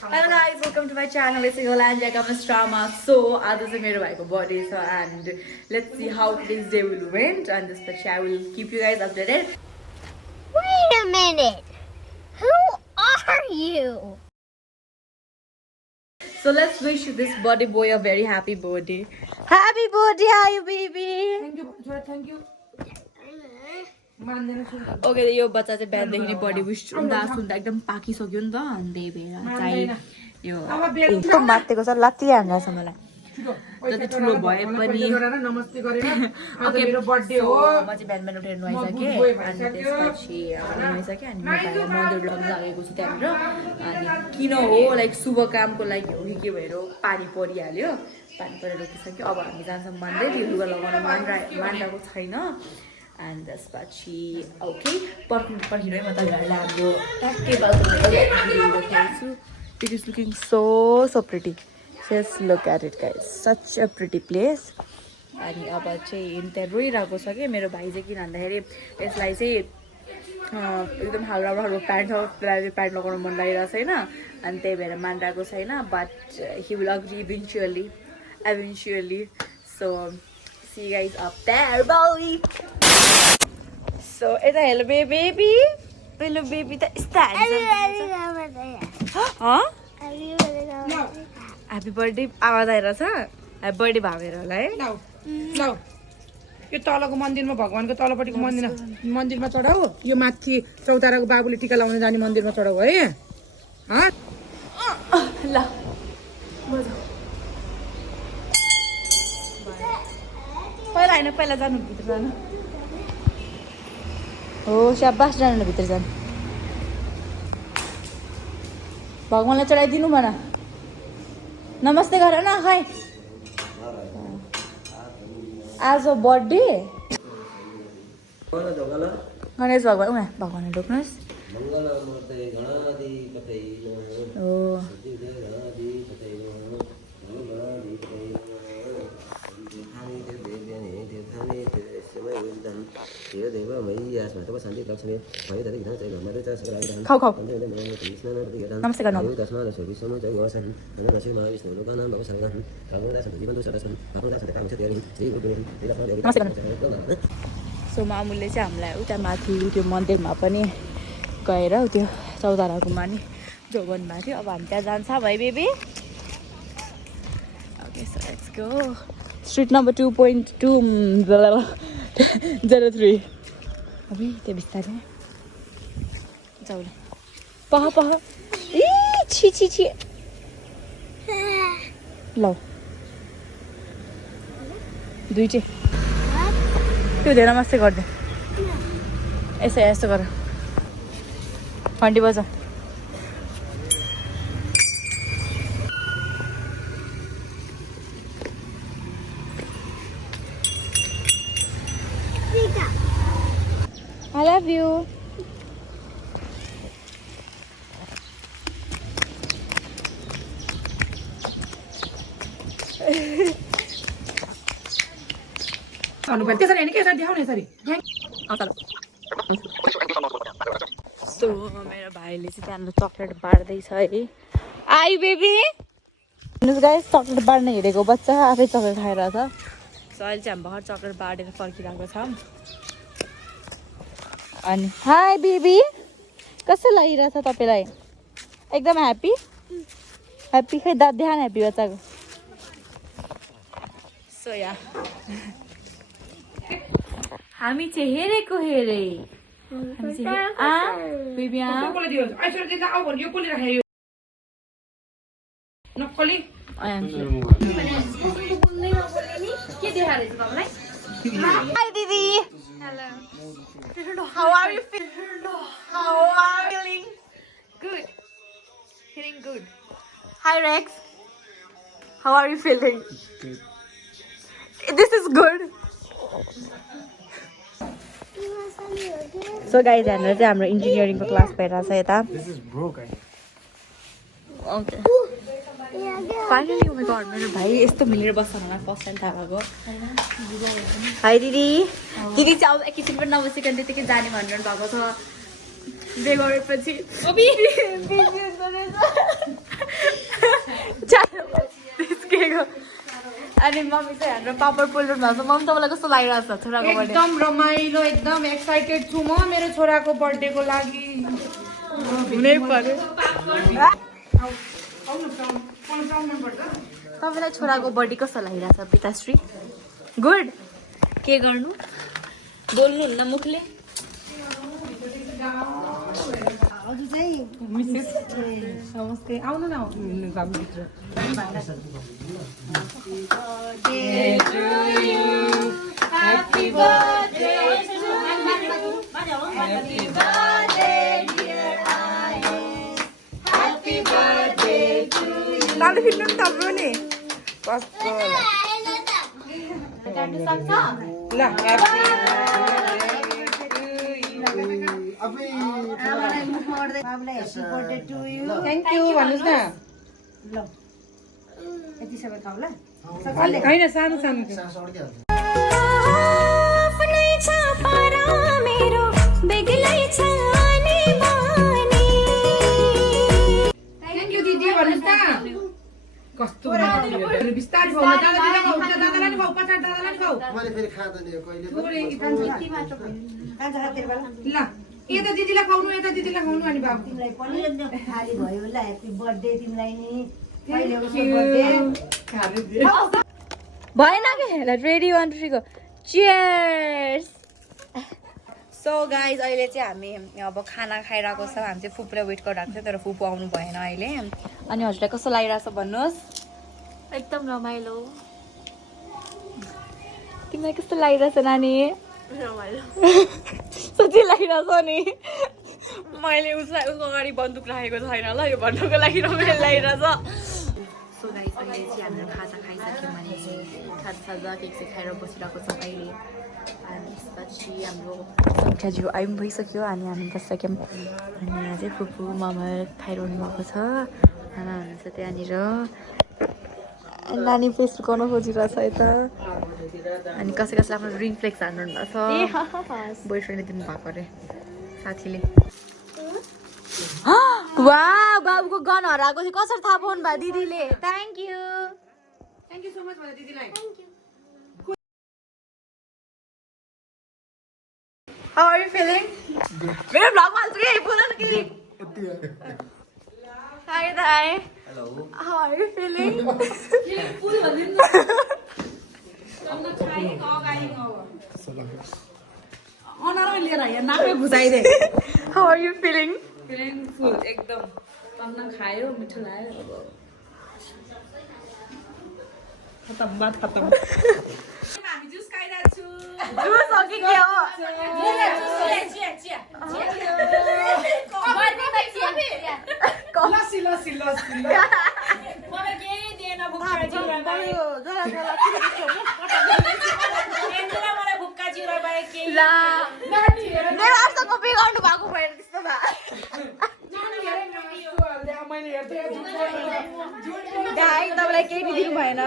Hello guys, welcome to my channel. It's Yolanda Jacob's Drama. So, आज चाहिँ मेरो भाइको birthday छ and let's see how today's day will went and त्यसपछि I will keep you guys updated. Wait a minute. Who are you? So let's wish this birthday boy a very happy birthday. Happy birthday, how are you, baby? Thank you. Okay, यो बच्चा चाहिँ बिहानदेखि नै body wish सुन्दा एकदम पाकिसक्यो नि त अनि त्यही भएर चाहिँ यो एकदम मातेको छ लात्ती हान्दा छ मलाई जति ठुलो भए पनि नमस्ते गरेर आज मेरो बर्थडे हो म चाहिँ बिहान उठेर नुहाइसकेँ अनि त्यसपछि नुहाइसकेँ अनि म भाइलाई मन्दिर लग्न लागेको छु त्यहाँनिर अनि किन हो लाइक शुभ कामको लागि हो कि के भएर पानी परिहाल्यो पानी परेर रोकिसक्यो अब हामी जान्छौँ मन्दिर लुगा लगाउन मानिरहेको छैन and त्यसपछि ओके पर्खिनु म तपाईँहरूलाई हाम्रो ट्याक्कै बाल्कनीको देखाउँछु. It is looking so pretty. Just look at it guys. Such a pretty place. अनि अब चाहिँ त्यहाँ रोइरहेको छ कि मेरो भाइ चाहिँ किन भन्दाखेरि यसलाई चाहिँ एकदम हाम्रो प्यान्ट लगाउनु मन लागिरहेको छैन अनि त्यही भएर मानिरहेको छैन but he will agree eventually. So see you guys up there. Bye. So it's a hello baby. Hello baby. That stands. Huh? Happy birthday. आवाज आइरहेछ ह्याप्पी बर्थडे भावेर होला है लौ यो तलको मन्दिरमा भगवानको तलपट्टिको मन्दिरमा चढाऊ यो माथि चौताराको बाबुले टीका लाउन जाने मन्दिरमा चढाऊ है ल पहिला जानु भित्र जानु हो स्याबास जानु भित्र जानु भगवानलाई चढाइदिनु भन नमस्ते गर न खै आज बर्थडे गणेश भगवान उहाँ भगवानलाई ढोक्नुहोस् हो खाऊ नमस्ते गर्नु सो मामुले चाहिँ हामीलाई उता माथि त्यो मन्दिरमा पनि गएर त्यो चौताराकोमा नि जोगनमा थियो अब हामी त्यहाँ जान्छ भाइ baby okay so let's go street number 2.203 अबे त्यो बिस्तारै जाऊ पह ए छी ल दुईटै त्यो हुँदैन नमस्ते गरिदे यसो गर घन्टी बजा I love you. त्यसरी होइन के यसरी देखाउने यसरी सो मेरो भाइले चाहिँ त्यहाँनिर चक्लेट बाँड्दैछ है आई बेबी गाइस चक्लेट बाँड्न हिँडेको बच्चा आफै चक्लेट खाएर छ सो अहिले चाहिँ हामी भर्खर चक्लेट बाँडेर फर्किरहेको छौँ अनि हाई बेबी कस्तो लागिरहेछ तपाईँलाई एकदम ह्याप्पी खै दाँत देखान ह्याप्पी बच्चाको सो या हामी चाहिँ हेरेको हेरे बेबी नक्कली Hi, Didi. Hello. How are you feeling? Good. Feeling good. Hi, Rex. How are you feeling? Good. This is good. So guys, हाम्रो चाहिँ हाम्रो इन्जिनियरिङको क्लास भइरहेछ यता. This is broke. Okay. Finally मेरो घर मेरो भाइ यस्तो मिलेर बस्छ मलाई फर्स्ट टाइम थाहा भएको हाई दिदी दिदी चाहिँ अब एकैछिन पनि नबसिकन त्यतिकै जाने भनेर भएको छ बे गरेपछि अनि मम्मी चाहिँ हाम्रो पापड पोल्नु भएको छ मम्मी तपाईँलाई कस्तो लागिरहेको छ छोराको बर्थडे एकदम रमाइलो एकदम एक्साइटेड छु म मेरो छोराको बर्थडेको लागि हुनै पर्यो आउनु पर्छ तपाईँलाई छोराको बर्थडे कस्तो लागिरहेछ पिताश्री गुड के गर्नु बोल्नुहुन्न मुखले मिसेस नमस्ते आउनु न घरभित्र तालु फिट्नु नि तपाईँ नि कस्तो ल थ्याङ्क यू भन्नुहोस् न होइन सानो सानो थ्याङ्क यू दिदी भन्नुहोस् न कस्तो बिस्तारै खाऊ दादालाई नि खाऊ पछाडि दादालाई नि खाऊ ल यता दिदीलाई खुवाउनु अनि बाबु भएन कि ready 1 2 3 go cheers so guys अहिले चाहिँ हामी अब खाना खाइरहेको छ हामी चाहिँ फुपूलाई वेट गरिरहेको थियो तर फुपू आउनु भएन अहिले अनि हजुरलाई कस्तो लागिरहेछ भन्नुहोस् एकदम रमाइलो तिमीलाई कस्तो लागिरहेछ नानी रमाइलो सच्चै लागिरहेछ नि मैले उसको अगाडि बन्दुक राखेको छैन ल यो भन्नुको लागि रमाइलो लागिरहेछ सो गाइज अहिले चाहिँ हाम्रो खाजा खाइसक्यौँ भने चाहिँ खाजा केक चाहिँ खाएर बसिरहेको छ अहिले अनि त्यसपछि हाम्रो सङ्ख्याजीको आइ पनि भइसक्यो अनि हामी बसिसक्यौँ अनि यहाँ चाहिँ फुपू मामा खाइरहनु भएको छ खाना हुनुहुन्छ त्यहाँनिर नानी फेस लुकाउन खोजिरहेछ यता अनि कसैले आफ्नो रिङ फ्लेक्स हान्नु भएको छ बोयफ्रेन्डले दिनुभएको अरे साथीले वा बाबुको गन हराएको थियो कसरी थाहा पाउनु भयो दिदीले थ्याङ्क यू सो मच भन्दा दिदीलाई How are you feeling? मेरो vlog मा हाल्छु के बोल न के Hi Dai. Hello. How are you feeling? फुल भनिदिनु न चम्ना खाए अगाडि गयो अनरमा लिएर यहाँ नाकै घुसाइदे How are you feeling? feeling full एकदम चम्ना खायो मिठो लाग्यो खतम बात खतम हामी जुस खाइरहेको छु जुस हो कि के हो लस्सी लस्सी लस्सी मलाई केही दिएन भुक्का चिउरा बाहेक मलाई भुक्का चिउरा बाहेक केही ला मेरो अर्थ कपी गर्नु भएको भएर त्यस्तो भए दाइ तपाईँलाई केही दिनु भएन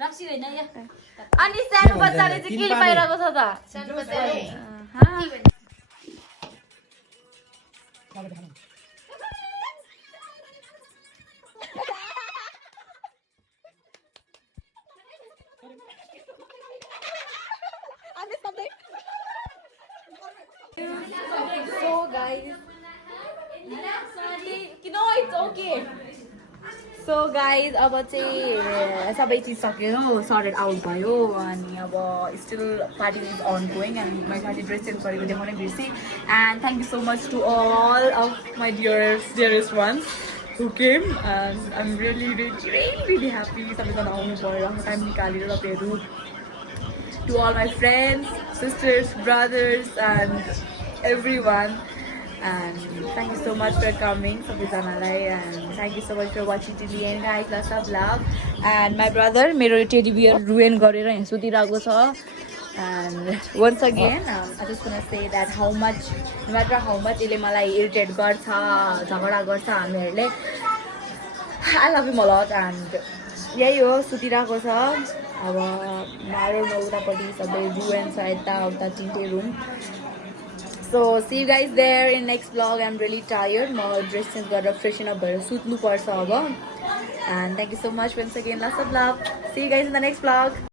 रक्सी होइन या अनि सानो बच्चाले चाहिँ के पाइरहेको छ त सानो बच्चाले So guys, no, it's okay. So guys, अब चाहिँ सबै चिज सक्यो सर्टेड आउट भयो अनि अब still party is ongoing and my party dress change गरेको देखाउनै बिर्सी and thank you so much to all of my dearest ones who came and I'm really happy सबैजना आउनु भयो आफ्नो टाइम निकालेर तपाईँहरू to all my friends, sisters, brothers and everyone and thank you so much for coming सबैजनालाई and thank you so much for watching till the end guys last vlog and my brother मेरो teddy bear ruin गरेर यहाँ सुतिरहेको छ and once again I just want to say that no matter how much यसले मलाई irritate गर्छ झगडा गर्छ हामीहरूले I love him a lot and यही हो सुतिरहेको छ अब मारो उतापट्टि सबै रुएन छ यताउता तिनटै room So see you guys there in next vlog. I'm really tired. म ड्रेस चेन्ज गरेर फ्रेसन अप भएर सुत्नुपर्छ अब. And thank you so much once again. Lots of love. See you guys in the next vlog.